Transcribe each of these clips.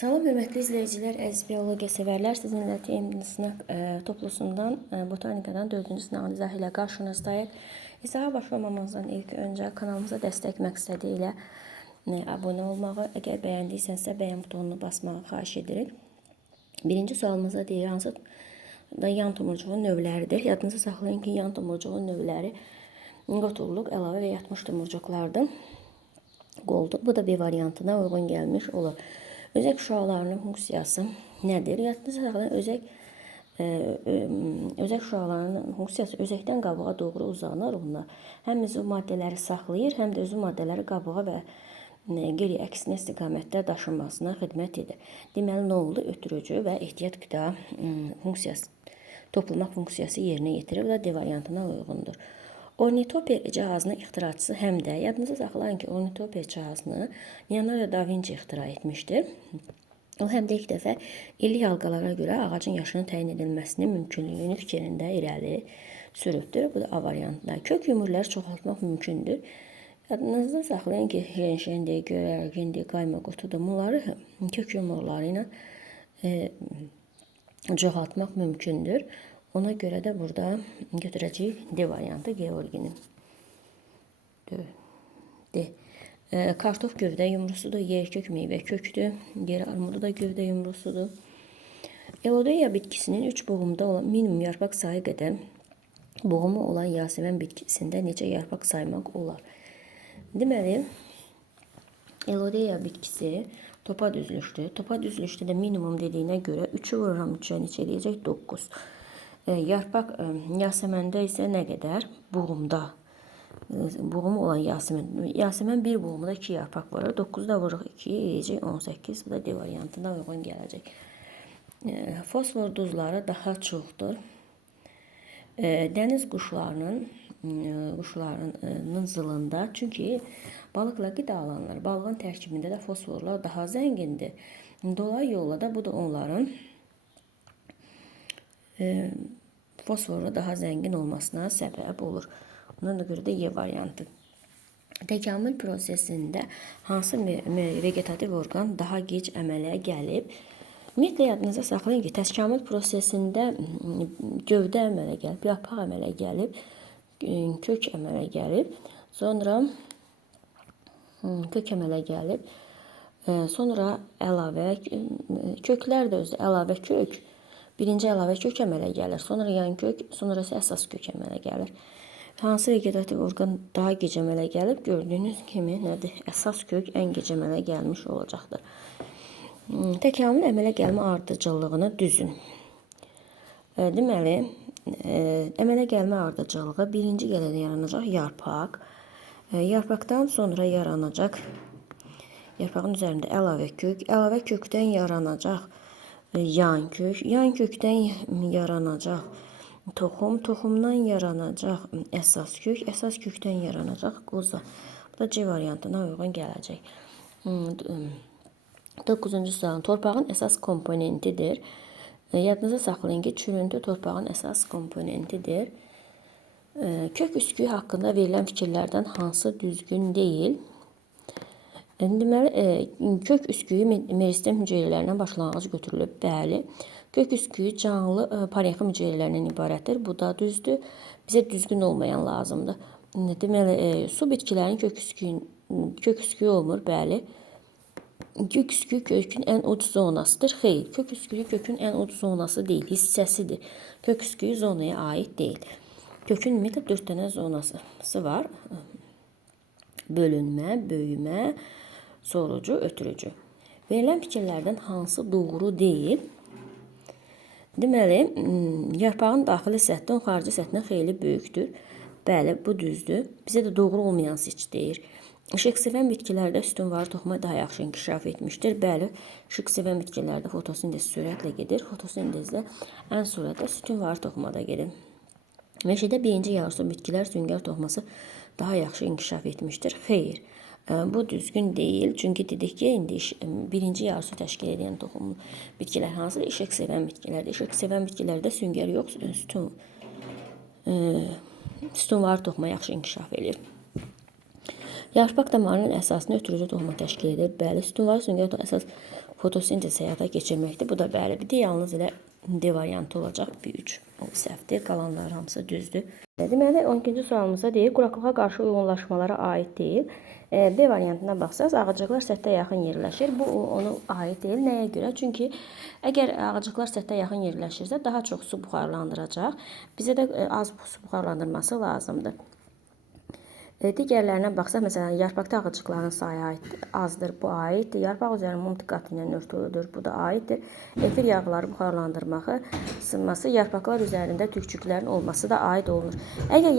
Salam hörmətli izləyicilər, əziz biologiya sevərlər. Sizinlə TM sınaq toplusundan, botanikadan 4-cü sınağın izahı ilə qarşınızdayıq. İzaha başlamamızdan ilk öncə kanalımıza dəstək məqsədi ilə abunə olmağı, əgər bəyəndiysənsə bəyən butonunu basmağı xahiş edirik. Birinci sualımıza deyir, hansı da yan tomurcuğun növləridir? Yadınızı saxlayın ki, yan tomurcuğun növləri qotulluq, əlavə və yatmış tomurcuqlardır. Qolduq. Bu da B variantına uyğun gəlmiş olur. Özək şüalarının funksiyası nədir? Yadınızda saxlayın, özək şüalarının funksiyası özəkdən qabığa doğru uzanır onlar. Həm üzv maddələri saxlayır, həm də üzv maddələri qabığa və geri əksinə istiqamətdə daşınmasına xidmət edir. Deməli, nə oldu? Ötürücü və ehtiyat qida funksiyası, toplamaq funksiyası yerinə yetirir. Bu da D variantına uyğundur. Ornitoper cihazının ixtiraçısı həm də, yadınızda saxlayın ki, ornitoper cihazını Leonardo da Vinci ixtira etmişdir. O həm də ilk dəfə illik halqalara görə ağacın yaşının təyin edilməsinin mümkünlüyünü fikrində irəli sürübdür. Bu da A variantında. Kök yumurları çoxaltmaq mümkündür. Yadınızda saxlayın ki, jenşendir, göyərgindir, qayma qutudur. Bunları kök yumurları ilə çoxaltmaq mümkündür. Ona görə də burada götürəcəyik D variantı, Georginin. D. Kartof gövdə yumrusudur, yerkök meyvə kökdür, yer armudu da gövdə yumrusudur. Elodeya bitkisinin 3 boğumda olan minimum yarpaq sayı qədər boğumu olan yasəmən bitkisində necə yarpaq saymaq olar? Deməli, Elodeya bitkisi topa düzülüşdür. Topa düzülüşdə də minimum dediyinə görə 3'ü vururam 3'ə neçə eləyəcək? 9. Yarpaq yasəməndə isə nə qədər? Boğumda. Boğumu olan yasəmən. Yasəmən bir boğumda 2 yarpaq var. 9'da vururuq 2 eləyəcək 18. Bu da D variantına uyğun gələcək. Fosfor duzları daha çoxdur. Dəniz quşlarının zılında, çünki balıqla qidalanırlar. Balığın tərkibində də fosforlar daha zəngindir. Dolayı yolla da bu da onların fosforla daha zəngin olmasına səbəb olur. Ona görə də Y variantı. Təkamül prosesində hansı vegetativ orqan daha gec əmələ gəlib? Ümumiyyətlə, yadınıza saxlayın ki, təkamül prosesində gövdə əmələ gəlib, yarpaq əmələ gəlib, kök əmələ gəlib, sonra kök əmələ gəlib, sonra əlavə, köklər də özdə əlavə kök, birinci əlavə kök əmələ gəlir, sonra yan kök, sonra isə əsas kök əmələ gəlir. Hansı vegetativ orqan daha gec əmələ gəlib? Gördüyünüz kimi nədir? Əsas kök ən gec əmələ gəlmiş olacaqdır. Təkamül əmələ gəlmə ardıcıllığını düzün. Deməli, əmələ gəlmə ardıcıllığı birinci gələndə yaranacaq yarpaq. Yarpaqdan sonra yaranacaq, yarpağın üzərində əlavə kökdən yaranacaq yan kök, yan kökdən yaranacaq toxum, toxumdan yaranacaq əsas kök, əsas kökdən yaranacaq qoza. Bu da C variantına uyğun gələcək. 9-cu sual. Torpağın əsas komponentidir. Yadınıza saxlayın ki, çürüntü torpağın əsas komponentidir. Kök üsküyü haqqında verilən fikirlərdən hansı düzgün deyil? Deməli, kök üsküyü meristem hüceyrələrindən başlanğıc götürülüb. Bəli, kök üsküyü canlı parenxim hüceyrələrindən ibarətdir. Bu da düzdür. Bizə düzgün olmayan lazımdır. Deməli, su bitkilərinin kök üsküyü olmur. Bəli, kök üsküyü kökün ən uc zonasıdır. Xeyr, kök üsküyü kökün ən uc zonası deyil, hissəsidir. Kök üsküyü zonaya aid deyil. Kökün ümumiyyətlə 4 dənə zonası var. Bölünmə, böyümə, sorucu, ötürücü. Verilən fikirlərdən hansı doğru deyil? Deməli, yarpağın daxili səthindən xarici səthindən xeyli böyükdür. Bəli, bu düzdür. Bizə də doğru olmayan seç deyir. İşıqsevən bitkilərdə sütunvarı toxuma daha yaxşı inkişaf etmişdir. Bəli, işıqsevən bitkilərdə fotosintez sürətlə gedir. Fotosintezdə ən sürətlə sütunvarı toxumada gedir. Meşədə birinci yarısı bitkilər süngər toxuması daha yaxşı inkişaf etmişdir. Xeyr, bu düzgün deyil. Çünki dedik ki, indi birinci yarısı təşkil edən toxumlu bitkilər hansıdır? İşıq sevən bitkilərdir. İşıq sevən bitkilərdə süngər yox, sütunvarı toxuma yaxşı inkişaf edir. Yarpaq damarının əsasını ötürücü toxuma təşkil edir. Bəli, sütunları süngər otu əsas fotosintez həyata keçirməkdir. Bu da bəli. Bir də yalnız elə D variantı olacaq. Bir 3 o səhvdir. Qalanlar hamısı düzdür. Deməli, 12-ci sualımızda deyir, quraqlığa qarşı uyğunlaşmalara aid deyil. B variantına baxsaq, ağacıqlar səthə yaxın yerləşir. Bu ona aid deyil. Nəyə görə? Çünki əgər ağacıqlar səthə yaxın yerləşirsə, daha çox su buxarlandıracaq. Bizə də az su buxarlandırması lazımdır. Digərlərinə baxsaq, məsələn, yarpaqda ağacıqların sayı azdır, bu aiddir. Yarpaq üzərində mum diqqəti ilə örtülüdür, bu da aiddir. Efir yağları buxarlandırmağı, sınması, yarpaqlar üzərində tükçüklərin olması da aid olunur. Əgər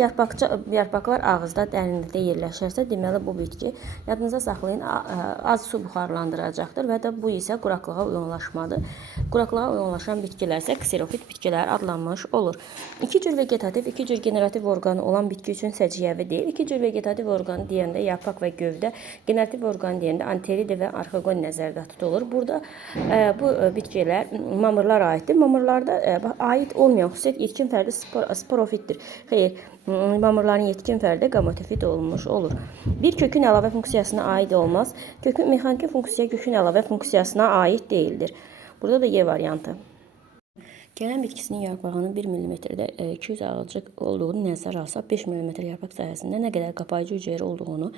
yarpaqlar ağızda, dərinlikdə yerləşərsə, deməli bu bitki, yadınıza saxlayın, az su buxarlandıracaqdır və də bu isə quraqlığa uyğunlaşmadır. Quraqlığa uyğunlaşan bitkilər isə kserofit bitkilər adlanmış olur. İki cür vegetativ, iki cür generativ orqanı olan bitki üçün səciyyəvi deyil. İki cür vegetativ orqanı deyəndə yarpaq və gövdə, generativ orqanı deyəndə anteridi və arxegon nəzərdə tutulur. Burada bu bitkilər mamırlar aiddir. Mamırlarda aid olmayan xüsusiyyət yetkin fərdi sporofitdir. Xeyr, mamırların yetkin fərdi gamotofit olmuş olur. Bir kökün əlavə funksiyasına aid olmaz. Kökün mexaniki funksiya kökün əlavə funksiyasına aid deyildir. Burada da Y variantı. Gələn bitkisinin yarpağının 1 mm-də 200 ağacıq olduğunu nəzərə alsaq, 5 mm yarpaq sahəsində nə qədər qapayıcı hüceyrə olduğunu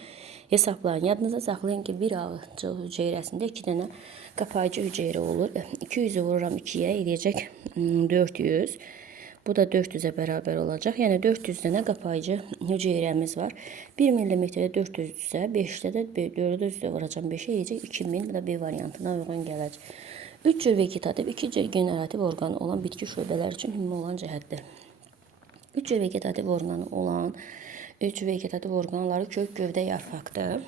hesablayın. Yadınıza saxlayın ki, bir ağacıq hüceyrəsində 2 dənə qapayıcı hüceyrə olur. 200-ü vururam 2-yə, eləyəcək 400. Bu da 400-ə bərabər olacaq. Yəni 400 dənə qapayıcı hüceyrəmiz var. 1 mm-də 400-isə, 5-də də 400-də vuracam 5-ə, eləyəcək 2000. Bu da B variantına uyğun gələcək. 3 cür vegetativ, 2 cür generativ orqanı olan bitki şöbələri üçün ümumi olan cəhətdir. 3 cür vegetativ orqanı olan, 3 cür vegetativ orqanları kök, gövdə, yarpaqdır.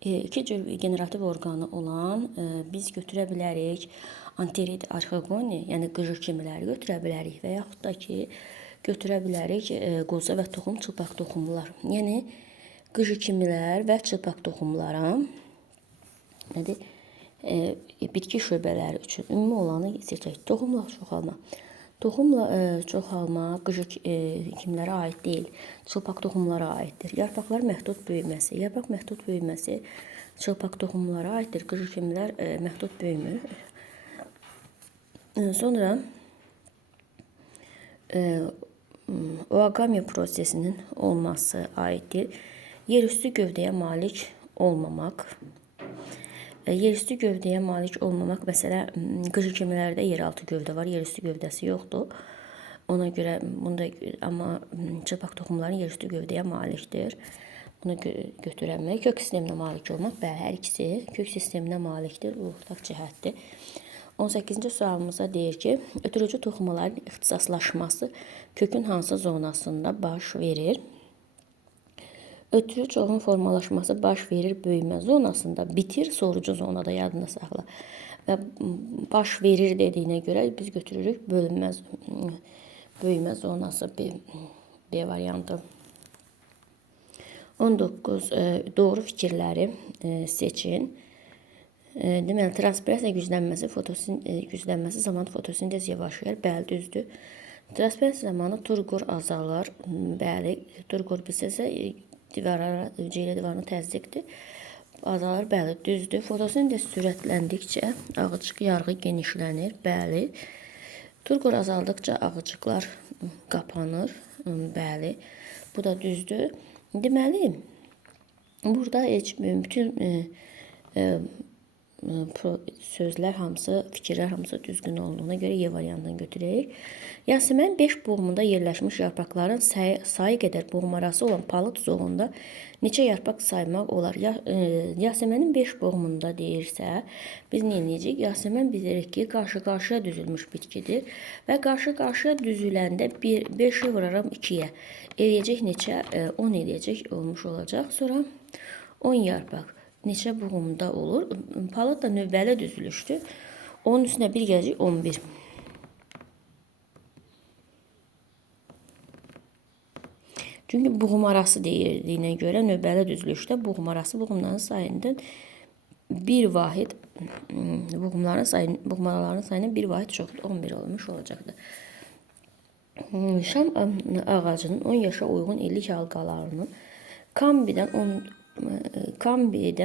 2 cür generativ orqanı olan biz götürə bilərik anterid, arxegoni, yəni qıcıq kimiləri götürə bilərik və yaxud da ki, götürə bilərik qoza və toxum, çılpaq toxumlar. Yəni qıcıq kimilər və çılpaq toxumlara nədir? Bitki şöbələri üçün ümumi olanı seçək. Toxumla çoxalma. Toxumla çoxalma qıcıq kimlərə aid deyil. Çılpaq toxumlara aiddir. Yarpaqlar məhdud böyüməsi. Yarpaq məhdud böyüməsi çılpaq toxumlara aiddir. Qıcıq kimlər məhdud böyümür. Sonra oagami prosesinin olması aiddir. Yerüstü gövdəyə malik olmamaq. Yerüstü gövdəyə malik olmamaq, məsələn, qıcıq kimlərdə yeraltı gövdə var, yerüstü gövdəsi yoxdur. Ona görə bunda amma çılpaq toxumların yerüstü gövdəyə malikdir. Bunu götürəmək. Kök sisteminə malik olmaq, bəli, hər ikisi kök sisteminə malikdir. Bu ortaq cəhətdir. 18-ci sualımızda deyir ki, ötürücü toxumaların ixtisaslaşması kökün hansı zonasında baş verir? Ötürü çoxun formalaşması baş verir böyümə zonasında, bitir sorucu zonada, yadında saxla. Və baş verir dediyinə görə biz götürürük bölünməz böyümə zonası B variantı. 19. Doğru fikirləri seçin. Deməli, transpirasiya güclənməsi zamanı fotosintez yavaşlayır. Bəli, düzdür. Transpirasiya zamanı turqor azalır. Bəli, turqor bizsə hüceyrə divarını təzyiqdir. Azalır, bəli, düzdür. Fotosintez sürətləndikcə ağacıq yarğı genişlənir, bəli. Turqor azaldıqca ağacıqlar qapanır, bəli. Bu da düzdür. Deməli, burada bütün sözlər hamısı, fikirlər hamısı düzgün olduğuna görə Y variantını götürək. Yasəmənin 5 boğumunda yerləşmiş yarpaqların sayı qədər boğum arası olan palıd zoğunda neçə yarpaq saymaq olar? Yasəmənin 5 boğumunda deyirsə, biz nə edəcəyik? Yasəmən bilirik ki, qarşı-qarşıya düzülmüş bitkidir və qarşı-qarşıya düzüləndə 5-i vuraram 2-yə. Eləyəcək neçə? 10 eləyəcək, olmuş olacaq. Sonra 10 yarpaq neçə boğumda olur? Palıd da növbəli düzülüşdür. Onun üstünə 1 gələcək 11. Çünki boğum arası deyildiyinə görə növbəli düzülüşdə boğum arası boğumların sayından bir vahid boğumların sayından bir vahid çoxdur. 11 olmuş olacaqdır. Şam ağacının 10 yaşa uyğun illik halqalarının Kambidən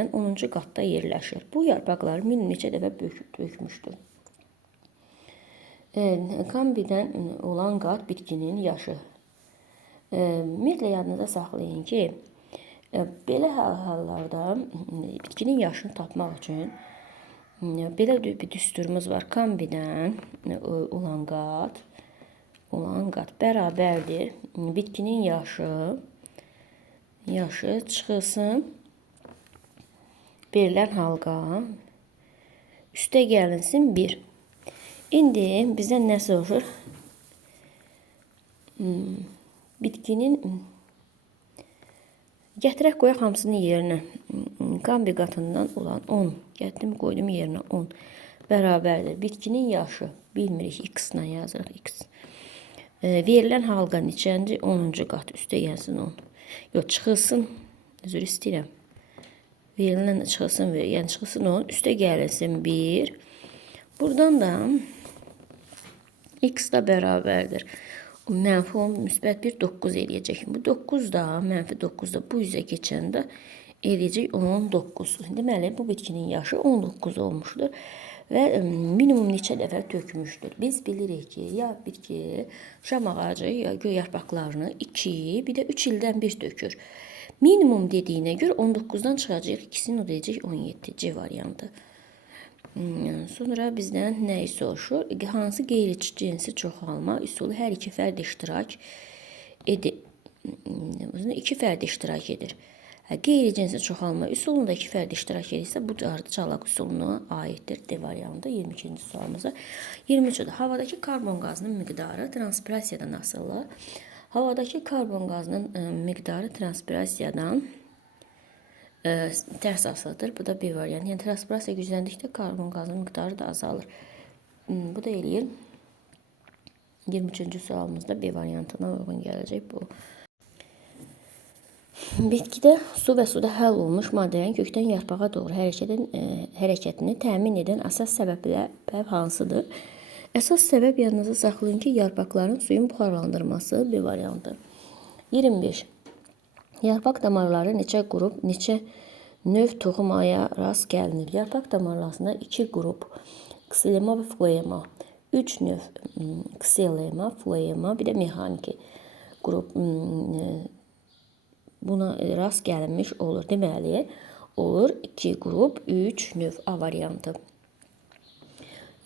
10-cu qatda yerləşir. Bu yarpaqları min neçə dəfə tökmüşdür. Kambidən olan qat bitkinin yaşı. Ümumiyyətlə yadınızda saxlayın ki, belə hallarda bitkinin yaşını tapmaq üçün belə bir düsturumuz var. Kambidən olan qat bərabərdir bitkinin yaşı çıxılsın verilən halqa üstə gəlinsin 1. İndi bizdən nə soruşur? Bitkinin gətirək qoyaq hamısının yerinə. Kambi qatından olan 10. Gətirdim qoydum yerinə 10. Bərabərdir. Bitkinin yaşı bilmirik. X-la yazırıq. X. Verilən halqa neçənci? 10-cu qat. Üstə gəlsin 10. Yox, çıxılsın. Üzr istəyirəm. Verilən çıxılsın. Yəni çıxılsın 10. Üstə gəlinsin 1. Buradan da X da bərabərdir. Mənfi 10, müsbət 1, 9 eləyəcək. Bu 9 da, mənfi 9 da bu üzə keçəndə eləyəcək 19. Deməli, bu bitkinin yaşı 19 olmuşdur. Və minimum neçə dəfə tökmüşdür. Biz bilirik ki, ya bitki, şam ağacı, ya göy yarpaqlarını 2, bir də 3 ildən bir tökür. Minimum dediyinə görə 19-dan çıxacaq, ikisini o deyəcək 17. C variantı. Sonra bizdən nəyi soruşur? Hansı qeyri-cinsi çoxalma üsulu hər iki fərd iştirak edir? İki fərd iştirak edir. Qeyri-cinsi çoxalma üsulunda iki fərd iştirak edirsə, bu ardıcıllıq üsuluna aiddir. D variantı 22-ci sualımıza. 23-də havadakı karbon qazının miqdarı transpirasiyadan asılı. Havadakı karbon qazının miqdarı transpirasiyadan tərs asılıdır. Bu da bir variant. Yəni transpirasiya gücləndikdə karbon qazının miqdarı da azalır. Bu da eləyir. 23-cü sualımızda B variantına uyğun gələcək bu. Bitkidə su və suda həll olmuş maddələrin kökdən yarpağa doğru hərəkətini təmin edən əsas səbəb hansıdır? Əsas səbəb yadınızda saxlayın ki, yarpaqların suyun buxarlandırması B variantı. 25. Yarpaq damarları neçə qrup, neçə növ toxumaya rast gəlinir? Yarpaq damarlarında 2 qrup, ksilema və floema, 3 növ ksilema, floema, bir də mexaniki qrup buna rast gəlinmiş olur. Deməli, olur 2 qrup, 3 növ A variantı.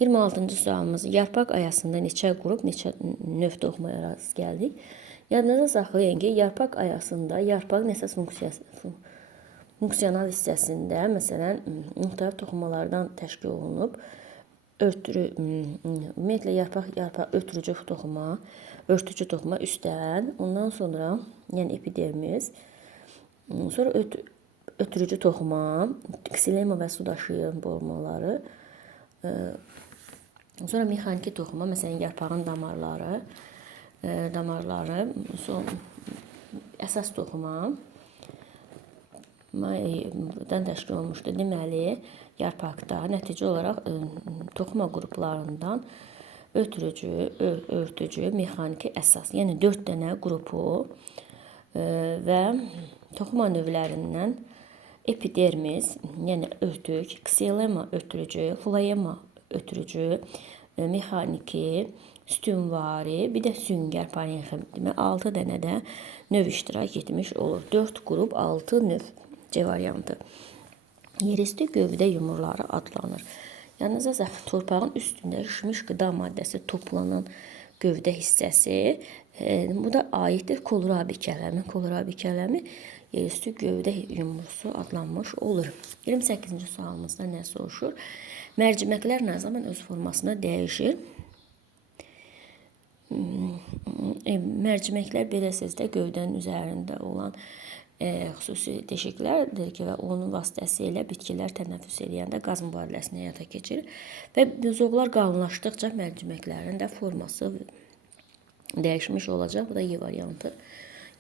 26-cı sualımız. Yarpaq ayasında neçə qrup, neçə növ toxumaya rast gəldik? Yadınızda saxlayın ki, yarpaq ayasında yarpağın əsas funksional hissəsində, məsələn, müxtəlif toxumalardan təşkil olunub, ümumiyyətlə yarpaq ötürücü toxuma üstdən, ondan sonra, yəni epidermis, sonra ötürücü toxuma, ksilema və su daşıyan formaları, sonra mexaniki toxuma, məsələn, yarpağın damarları, əsas toxuma dan təşkil olmuşdur. Deməli, yarpaqda nəticə olaraq toxuma qruplarından ötürücü, örtücü, mexaniki əsas, yəni 4 dənə qrupu və toxuma növlərindən epidermis, yəni örtük, ksilema ötürücü, floema ötürücü, mexaniki, sütunvari, bir də süngər parenxim. Demək, 6 dənə də növ iştirak etmiş olur. 4 qrup, 6 növ. C variantı. Yerüstü gövdə yumurları adlanır. Yalnızca torpağın üstündə şişmiş qida maddəsi toplanan gövdə hissəsi. Bu da aiddir kohlrabi kələmi. Kohlrabi kələmi yerüstü gövdə yumrusu adlanmış olur. 28-ci sualımızda nə soruşur? Mərciməklər nə zaman öz formasını dəyişir? Mərciməklər belə sözdə gövdənin üzərində olan xüsusi deşiklərdir ki, və onun vasitəsilə bitkilər tənəffüs edəndə qaz mübadiləsini həyata keçirir və zoğlar qalınlaşdıqca mərciməklərin də forması dəyişmiş olacaq. Bu da Y variantı.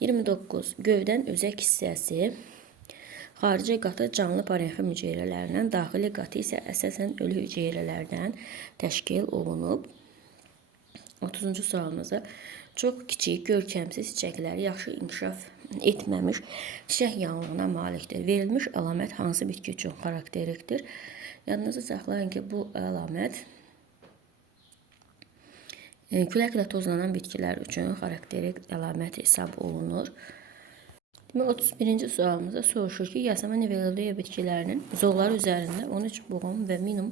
29. Gövdən özək hissəsi xarici qatı canlı parenxim hüceyrələrindən, daxili qatı isə əsasən ölü hüceyrələrdən təşkil olunub. 30-cu sualımızda çox kiçik, görkəmsiz çiçəkləri yaxşı inkişaf etməmiş çiçək yanğına malikdir. Verilmiş əlamət hansı bitki üçün xarakterikdir? Yadınızda saxlayın ki, bu əlamət küləklə tozlanan bitkilər üçün xarakterik əlamət hesab olunur. 31-ci sualımızda soruşur ki, Yasəmən Nivelleria bitkilərinin zoğları üzərində 13 boğum və minimum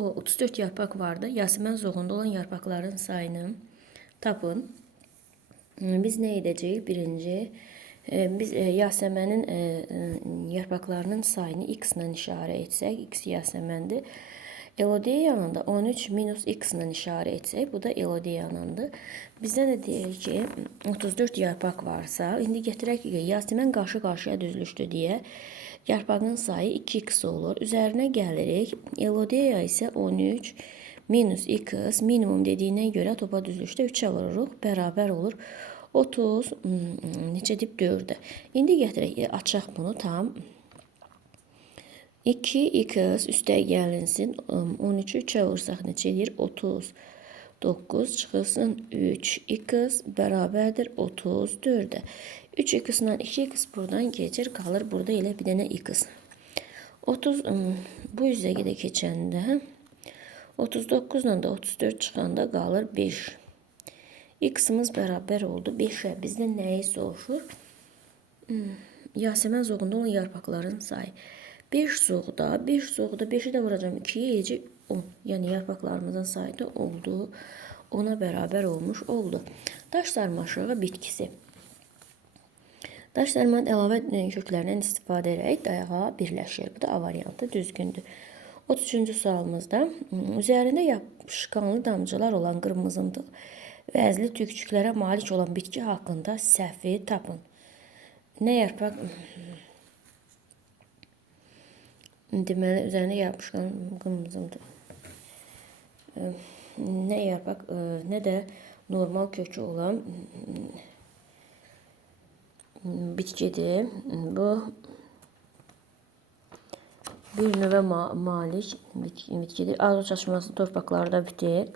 34 yarpaq vardı. Yasəmən zoğunda olan yarpaqların sayını tapın. Biz nə edəcəyik? Birinci, biz Yasəmənin yarpaqlarının sayını x ilə işarə etsək, x Yasəməndir. Elodeyanın da 13 minus x ilə işarə etsək, bu da Elodeyanındır. Bizdən də deyir ki, 34 yarpaq varsa, indi gətirək ki, Yasəmən qarşı-qarşıya düzülüşdü deyə yarpağın sayı 2x olur. Üzərinə gəlirik. Elodeya isə 13 minus x minimum dediyinə görə topa düzülüşdə 3-ə vururuq. Bərabər olur. 30 neçə deyib 4-də. İndi gətirək, açaq bunu tam. 2x üstə gəlinsin. 13-ü 3-ə vursaq neçə edir? 39 çıxılsın 3x bərabərdir 34-də. 3x ilə 2x buradan keçir. Qalır burada elə bir dənə x. 30 bu üzəyə də keçəndə 39 ilə də 34 çıxanda qalır 5. X-imiz bərabər oldu 5-ə. Bizdən nəyi soruşur? Yasəmən zoğunda olan yarpaqların sayı. 5 zoğda 5'i də vuracağım 2'ye eləcək 10. Yəni yarpaqlarımızın sayı da oldu. 10'a bərabər olmuş oldu. Daş sarmaşığı bitkisi. Daş sarmanın əlavə köklərindən istifadə edərək dayağa birləşir. Bu da A variantı düzgündür. 33-cü sualımızda üzərində yapışqanlı damcılar olan qırmızımtıl vəzli tükçüklərə malik olan bitki haqqında səhvi tapın. Nə yarpaq? Deməli, üzərində yapışqan qırmızımtıl. Nə yarpaq, nə də normal kökü olan bitkidir. Bu bir növə malik bitkidir. Arzu çatışması torpaqlarda bitir.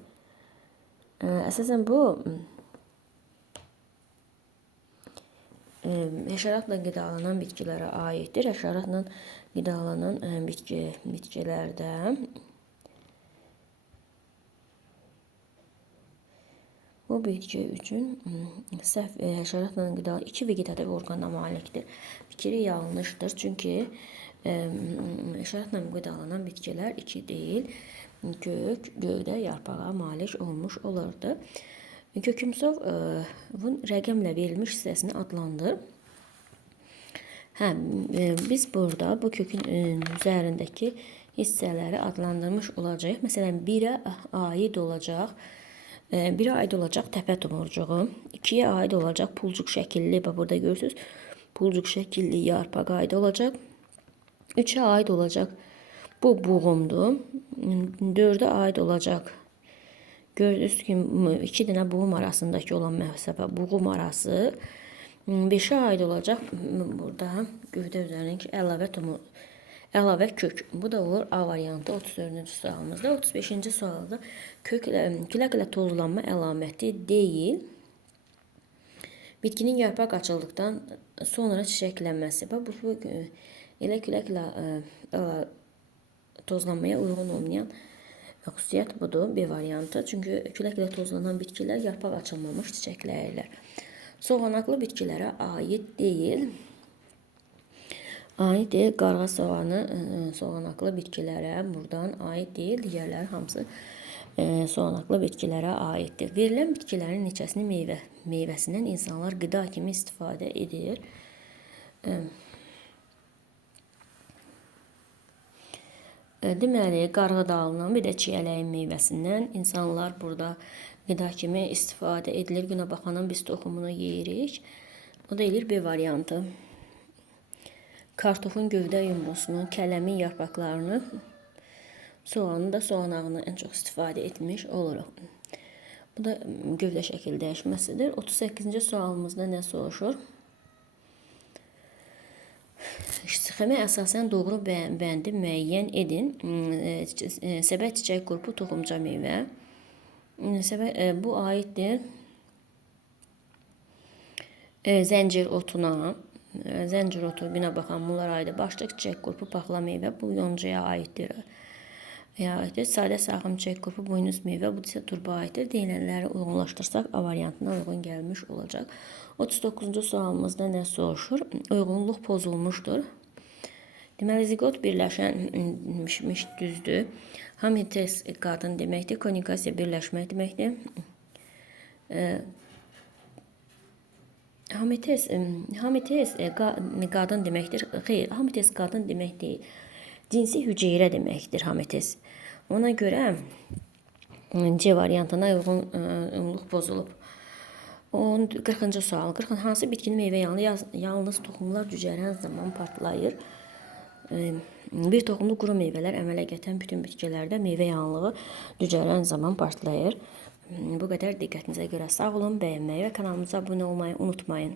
Əsasən bu həşəratla qidalanan bitkilərə aiddir. Həşəratla qidalanan bitkilərdə bu bitki üçün səhv həşəratla qidalanan 2 vegetativ orqana malikdir. Fikri yanlışdır. Çünki həşəratla qidalanan bitkilər 2 deyil, kök, gövdə, yarpağa malik olmuş olurdu. Kökümsovun rəqəmlə verilmiş hissəsini adlandır. Biz burada bu kökün üzərindəki hissələri adlandırmış olacağıq. Məsələn, 1'ə aid olacaq. 1'ə aid olacaq təpə tomurcuğu. 2'yə aid olacaq pulcuq şəkilli, burada görürsünüz, pulcuq şəkilli yarpağa aid olacaq. 3'ə aid olacaq bu buğumdur. 4'ə aid olacaq. Gördüğünüz kimi 2 dənə buğum arasındakı olan məsafə buğum arası. 5'ə aid olacaq burada gövdə üzərindəki əlavə kök. Bu da olur A variantı 34-cü sualımızda. 35-ci sualda küləklə tozlanma əlaməti deyil. Bitkinin yarpaq açıldıqdan sonra çiçəklənməsi. Bu elə küləklə tozlanmaya uyğun olmayan xüsusiyyət budur, B variantı. Çünki küləklə tozlanan bitkilər yarpaq açılmamış çiçəkləyirlər. Soğanaqlı bitkilərə aid deyil. Aid deyil. Qarğa soğanı soğanaqlı bitkilərə buradan aid deyil. Digərləri hamısı soğanaqlı bitkilərə aiddir. Verilən bitkilərin neçəsinin meyvəsindən insanlar qida kimi istifadə edir. Deməli, qarğıdalının bir də çiyələyin meyvəsindən insanlar burada qida kimi istifadə edilir. Günəbaxanın biz toxumunu yeyirik. O da eləyir B variantı. Kartofun gövdə yumrusunun, kələmin yarpaqlarını, soğanı da soğanağını ən çox istifadə etmiş oluruq. Bu da gövdə şəkil dəyişməsidir. 38-ci sualımızda nə soruşur? Sxemə əsasən doğru bəndi müəyyən edin. Səbət çiçək qrupu toxumca meyvə. Bu aiddir Zəncir otuna, zəncir otu, günə baxan bunlar aiddir. Başlıq çiçək qrupu, paxla meyvə bu yoncaya aiddir. Sadə sağım çiçək qrupu, buynuz meyvə bu isə turba aiddir. Deyilənləri uyğunlaşdırsaq A variantına uyğun gəlmiş olacaq. 39-cu sualımızda nə soruşur? Uyğunluq pozulmuşdur. Deməli, ziqot birləşənmiş düzdür. Hamites qadın deməkdir. Konikasiya birləşmək deməkdir. Hamites qadın deməkdir. Xeyr, hamites qadın demək deyil. Cinsi hüceyrə deməkdir hamites. Ona görə C variantına uyğunluq pozulub. 40-cı sual. 40 hansı bitkinin meyvə yalnız toxumlar cücərən zaman partlayır? Bir toxumlu quru meyvələr əmələ gətirən bütün bitkilərdə meyvə yanlığı cücərən zaman partlayır. Bu qədər, diqqətinizə görə sağ olun, bəyənməyi və kanalımıza abunə olmayı unutmayın.